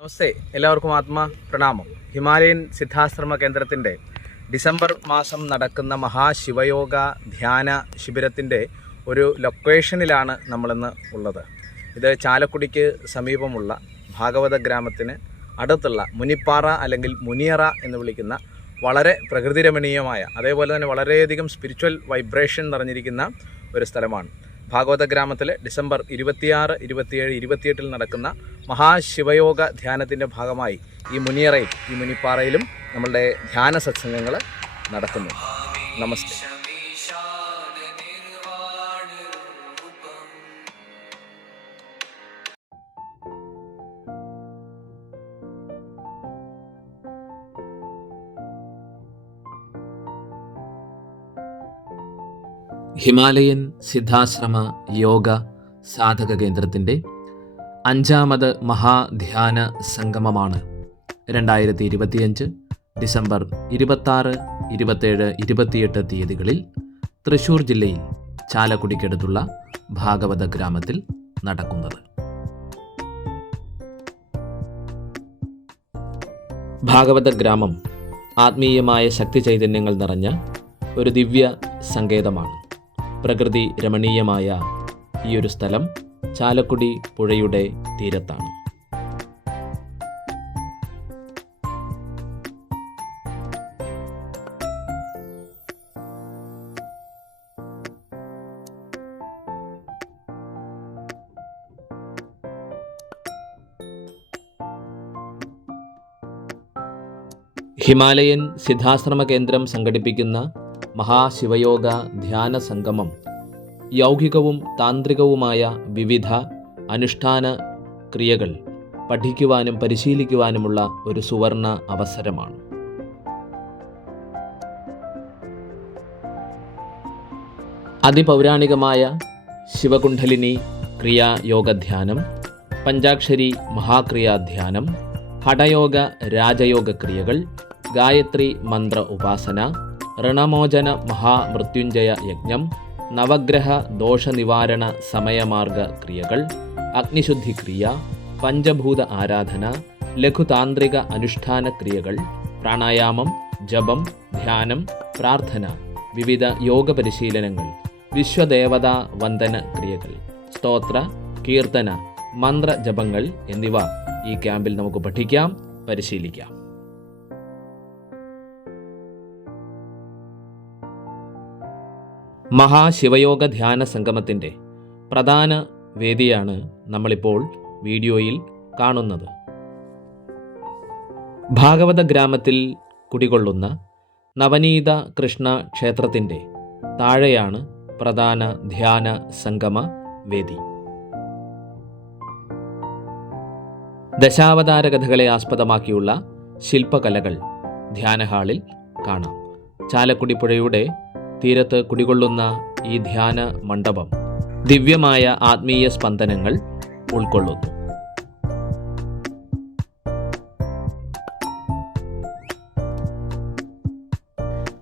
നമസ്തേ, എല്ലാവർക്കും പ്രണാമം. ഹിമാലയൻ സിദ്ധാശ്രമ കേന്ദ്രത്തിൻ്റെ ഡിസംബർ മാസം നടക്കുന്ന മഹാശിവയോഗ ധ്യാന ശിബിരത്തിൻ്റെ ഒരു ലൊക്കേഷനിലാണ് നമ്മളിന്ന് ഉള്ളത്. ഇത് ചാലക്കുടിക്ക് സമീപമുള്ള ഭാഗവത ഗ്രാമത്തിന് അടുത്തുള്ള മുനിപ്പാറ അല്ലെങ്കിൽ മുനിയറ എന്ന് വിളിക്കുന്ന വളരെ പ്രകൃതിരമണീയമായ, അതേപോലെ തന്നെ വളരെയധികം സ്പിരിച്വൽ വൈബ്രേഷൻ നിറഞ്ഞിരിക്കുന്ന ഒരു സ്ഥലമാണ്. ഭാഗവത ഗ്രാമത്തിൽ ഡിസംബർ 26, 27, 28 നടക്കുന്ന മഹാശിവയോഗ ധ്യാനത്തിൻ്റെ ഭാഗമായി ഈ മുനിയറയിൽ, ഈ മുനിപ്പാറയിലും നമ്മളുടെ ധ്യാന സത്സംഗങ്ങൾ നടക്കുന്നു. നമസ്തേ. ഹിമാലയൻ സിദ്ധാശ്രമ യോഗ സാധക കേന്ദ്രത്തിൻ്റെ 5ാമത് മഹാധ്യാന സംഗമമാണ് 2025 ഡിസംബർ 26, 27, 28 തീയതികളിൽ തൃശ്ശൂർ ജില്ലയിൽ ചാലക്കുടിക്കടുത്തുള്ള ഭാഗവത ഗ്രാമത്തിൽ നടക്കുന്നത്. ഭാഗവത ഗ്രാമം ആത്മീയമായ ശക്തി ചൈതന്യങ്ങൾ നിറഞ്ഞ ഒരു ദിവ്യ സങ്കേതമാണ്. പ്രകൃതി രമണീയമായ ഈ ഒരു സ്ഥലം ചാലക്കുടി പുഴയുടെ തീരത്താണ്. ഹിമാലയൻ സിദ്ധാശ്രമ കേന്ദ്രം സംഘടിപ്പിക്കുന്ന മഹാശിവയോഗ ധ്യാന സംഗമം യൗകികവും താന്ത്രികവുമായ വിവിധ അനുഷ്ഠാന ക്രിയകൾ പഠിക്കുവാനും പരിശീലിക്കുവാനുമുള്ള ഒരു സുവർണ അവസരമാണ്. അതിപൗരാണികമായ ശിവകുണ്ഡലിനി ക്രിയായോഗധ്യാനം, പഞ്ചാക്ഷരി മഹാക്രിയാധ്യാനം, ഹഠയോഗ രാജയോഗ ക്രിയകൾ, ഗായത്രി മന്ത്ര ഉപാസന, ഋണമോചന മഹാമൃത്യുഞ്ജയ യജ്ഞം, നവഗ്രഹ ദോഷനിവാരണ സമയമാർഗ ക്രിയകൾ, അഗ്നിശുദ്ധി ക്രിയ, പഞ്ചഭൂത ആരാധന, ലഘുതാന്ത്രിക അനുഷ്ഠാന ക്രിയകൾ, പ്രാണായാമം, ജപം, ധ്യാനം, പ്രാർത്ഥന, വിവിധ യോഗ പരിശീലനങ്ങൾ, വിശ്വദേവതാ വന്ദന ക്രിയകൾ, സ്തോത്ര, കീർത്തന, മന്ത്ര ജപങ്ങൾ എന്നിവ ഈ ക്യാമ്പിൽ നമുക്ക് പഠിക്കാം, പരിശീലിക്കാം. മഹാശിവയോഗ ധ്യാന സംഗമത്തിൻ്റെ പ്രധാന വേദിയാണ് നമ്മളിപ്പോൾ വീഡിയോയിൽ കാണുന്നത്. ഭാഗവത ഗ്രാമത്തിൽ കുടികൊള്ളുന്ന നവനീത കൃഷ്ണ ക്ഷേത്രത്തിൻ്റെ താഴെയാണ് പ്രധാന ധ്യാന സംഗമ വേദി. ദശാവതാര കഥകളെ ആസ്പദമാക്കിയുള്ള ശില്പകലകൾ ധ്യാനഹാളിൽ കാണാം. ചാലക്കുടി പുഴയുടെ തീരത്ത് കുടികൊള്ളുന്ന ഈ ധ്യാന മണ്ഡപം ദിവ്യമായ ആത്മീയ സ്പന്ദനങ്ങൾ ഉൾക്കൊള്ളുന്നു.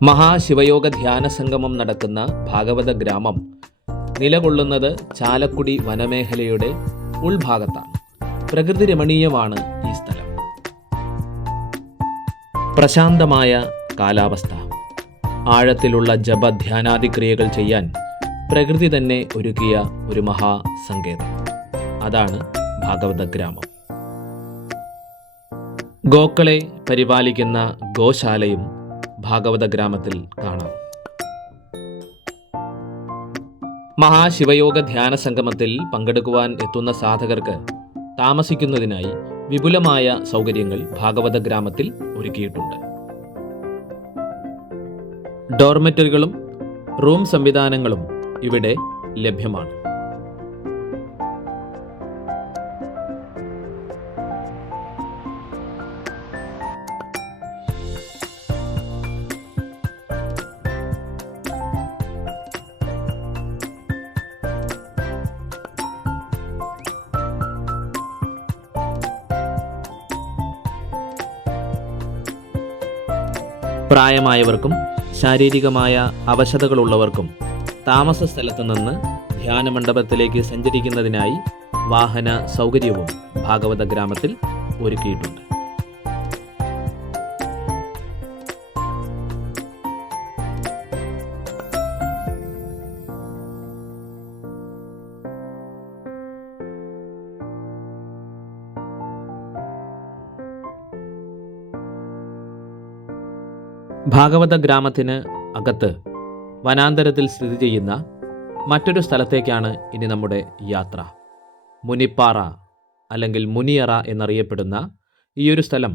മഹാശിവയോഗ ധ്യാന സംഗമം നടക്കുന്ന ഭാഗവത ഗ്രാമം നിലകൊള്ളുന്നത് ചാലക്കുടി വനമേഖലയുടെ ഉൾഭാഗത്താണ്. പ്രകൃതി രമണീയമാണ് ഈ സ്ഥലം. പ്രശാന്തമായ കാലാവസ്ഥ, ആഴത്തിലുള്ള ജപധ്യാനാദി ക്രിയകൾ ചെയ്യാൻ പ്രകൃതി തന്നെ ഒരുക്കിയ ഒരു മഹാസങ്കേതം. അതാണ് ഭാഗവത ഗ്രാമം. ഗോക്കളെ പരിപാലിക്കുന്ന ഗോശാലയും ഭാഗവത ഗ്രാമത്തിൽ കാണാം. മഹാശിവയോഗ ധ്യാന സംഗമത്തിൽ പങ്കെടുക്കുവാൻ എത്തുന്ന സാധകർക്ക് താമസിക്കുന്നതിനായി വിപുലമായ സൗകര്യങ്ങൾ ഭാഗവത ഗ്രാമത്തിൽ ഒരുക്കിയിട്ടുണ്ട്. ഡോർമെറ്ററികളും റൂം സംവിധാനങ്ങളും ഇവിടെ ലഭ്യമാണ്. പ്രായമായവർക്കും ശാരീരികമായ അവശതകളുള്ളവർക്കും താമസ സ്ഥലത്ത് നിന്ന് ധ്യാനമണ്ഡപത്തിലേക്ക് സഞ്ചരിക്കുന്നതിനായി വാഹന സൗകര്യവും ഭാഗവത ഗ്രാമത്തിൽ ഒരുക്കിയിട്ടുണ്ട്. ഭാഗവത ഗ്രാമത്തിന് അകത്ത് വനാന്തരത്തിൽ സ്ഥിതി ചെയ്യുന്ന മറ്റൊരു സ്ഥലത്തേക്കാണ് ഇനി നമ്മുടെ യാത്ര. മുനിപ്പാറ അല്ലെങ്കിൽ മുനിയറ എന്നറിയപ്പെടുന്ന ഈ ഒരു സ്ഥലം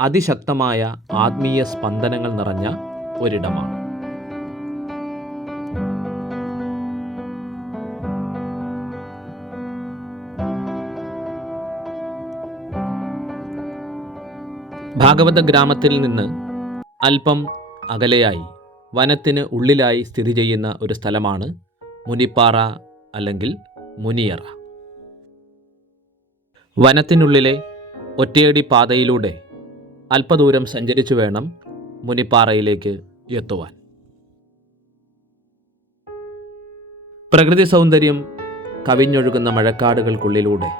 അതിശക്തമായ ആത്മീയ സ്പന്ദനങ്ങൾ നിറഞ്ഞ ഒരിടമാണ്. ഭാഗവത ഗ്രാമത്തിൽ നിന്ന് അല്പം അകലെയായി വനത്തിന് ഉള്ളിലായി സ്ഥിതി ചെയ്യുന്ന ഒരു സ്ഥലമാണ് മുനിപ്പാറ അല്ലെങ്കിൽ മുനിയറ. വനത്തിനുള്ളിലെ ഒറ്റയടി പാതയിലൂടെ അല്പദൂരം സഞ്ചരിച്ചു വേണം മുനിപ്പാറയിലേക്ക് എത്തുവാൻ. പ്രകൃതി സൗന്ദര്യം കവിഞ്ഞൊഴുകുന്ന മഴക്കാടുകൾക്കുള്ളിലൂടെ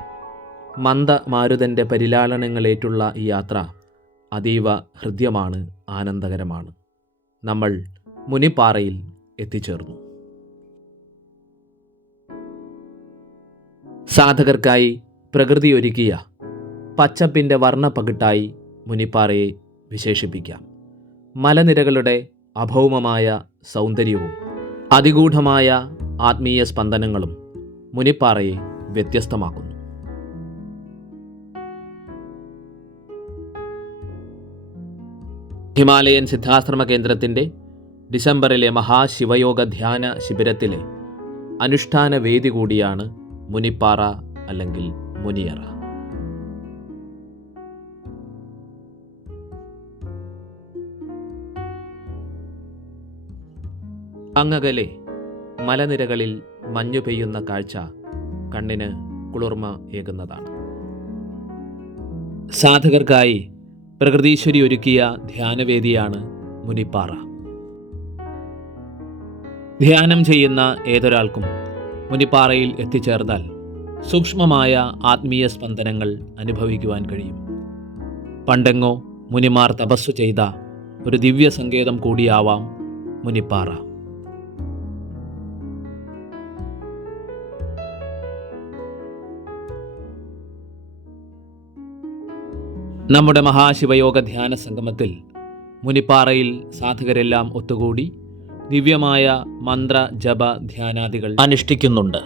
മന്ദമാരുതൻ്റെ പരിലാളനങ്ങളേറ്റുള്ള ഈ യാത്ര അതീവ ഹൃദ്യമാണ്, ആനന്ദകരമാണ്. നമ്മൾ മുനിപ്പാറയിൽ എത്തിച്ചേർന്നു. സാധകർക്കായി പ്രകൃതി ഒരുക്കിയ പച്ചപ്പിൻ്റെ വർണ്ണപ്പകിട്ടായി മുനിപ്പാറയെ വിശേഷിപ്പിക്കാം. മലനിരകളുടെ അഭൗമമായ സൗന്ദര്യവും അതിഗൂഢമായ ആത്മീയ സ്പന്ദനങ്ങളും മുനിപ്പാറയെ വ്യത്യസ്തമാക്കുന്നു. ഹിമാലയൻ സിദ്ധാശ്രമ കേന്ദ്രത്തിൻ്റെ ഡിസംബറിലെ മഹാശിവയോഗ ധ്യാന ശിബിരത്തിലെ അനുഷ്ഠാന വേദി കൂടിയാണ് മുനിപ്പാറ അല്ലെങ്കിൽ മുനിയറ. അങ്ങകലെ മലനിരകളിൽ മഞ്ഞു പെയ്യുന്ന കാഴ്ച കണ്ണിന് കുളിർമ ഏകുന്നതാണ്. സാധകർക്കായി പ്രകൃതീശ്വരി ഒരുക്കിയ ധ്യാനവേദിയാണ് മുനിപ്പാറ. ധ്യാനം ചെയ്യുന്ന ഏതൊരാൾക്കും മുനിപ്പാറയിൽ എത്തിച്ചേർന്നാൽ സൂക്ഷ്മമായ ആത്മീയ സ്പന്ദനങ്ങൾ അനുഭവിക്കുവാൻ കഴിയും. പണ്ടെങ്ങോ മുനിമാർ തപസ്സു ചെയ്ത ഒരു ദിവ്യ സങ്കേതം കൂടിയാവാം മുനിപ്പാറ. നമ്മുടെ മഹാശിവയോഗ ധ്യാന സംഗമത്തിൽ മുനിപ്പാറയിൽ സാധകരെല്ലാം ഒത്തുകൂടി ദിവ്യമായ മന്ത്ര ജപ ധ്യാനാദികൾ അനുഷ്ഠിക്കുന്നുണ്ട്.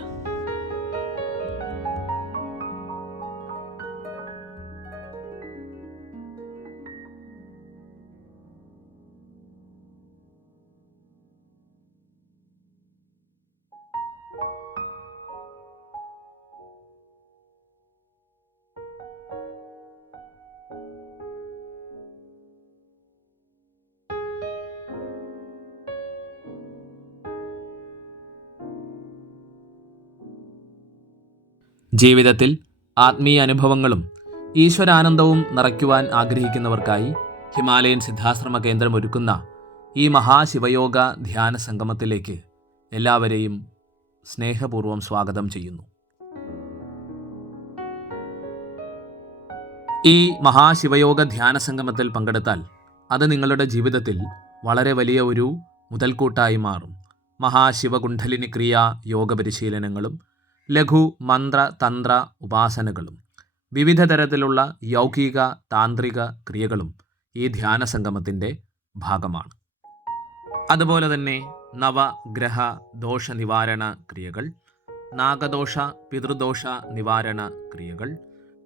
ജീവിതത്തിൽ ആത്മീയ അനുഭവങ്ങളും ഈശ്വരാനന്ദവും നിറയ്ക്കുവാൻ ആഗ്രഹിക്കുന്നവർക്കായി ഹിമാലയൻ സിദ്ധാശ്രമ കേന്ദ്രം ഒരുക്കുന്ന ഈ മഹാശിവയോഗ ധ്യാന സംഗമത്തിലേക്ക് എല്ലാവരെയും സ്നേഹപൂർവ്വം സ്വാഗതം ചെയ്യുന്നു. ഈ മഹാശിവയോഗ ധ്യാന സംഗമത്തിൽ പങ്കെടുത്താൽ അത് നിങ്ങളുടെ ജീവിതത്തിൽ വളരെ വലിയ ഒരു മുതൽക്കൂട്ടായി മാറും. മഹാശിവകുണ്ഡലിനി ക്രിയ യോഗ പരിശീലനങ്ങളും ലഘു മന്ത്ര തന്ത്ര ഉപാസനകളും വിവിധ തരത്തിലുള്ള യൗകിക താന്ത്രിക ക്രിയകളും ഈ ധ്യാന സംഗമത്തിൻ്റെ ഭാഗമാണ്. അതുപോലെ തന്നെ നവഗ്രഹ ദോഷ നിവാരണ ക്രിയകൾ, നാഗദോഷ പിതൃദോഷ നിവാരണ ക്രിയകൾ,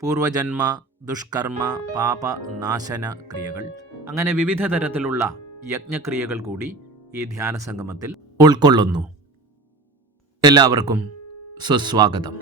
പൂർവജന്മ ദുഷ്കർമ്മ പാപ നാശന ക്രിയകൾ, അങ്ങനെ വിവിധ തരത്തിലുള്ള യജ്ഞക്രിയകൾ കൂടി ഈ ധ്യാന സംഗമത്തിൽ ഉൾക്കൊള്ളുന്നു. എല്ലാവർക്കും സുസ്വാഗതം.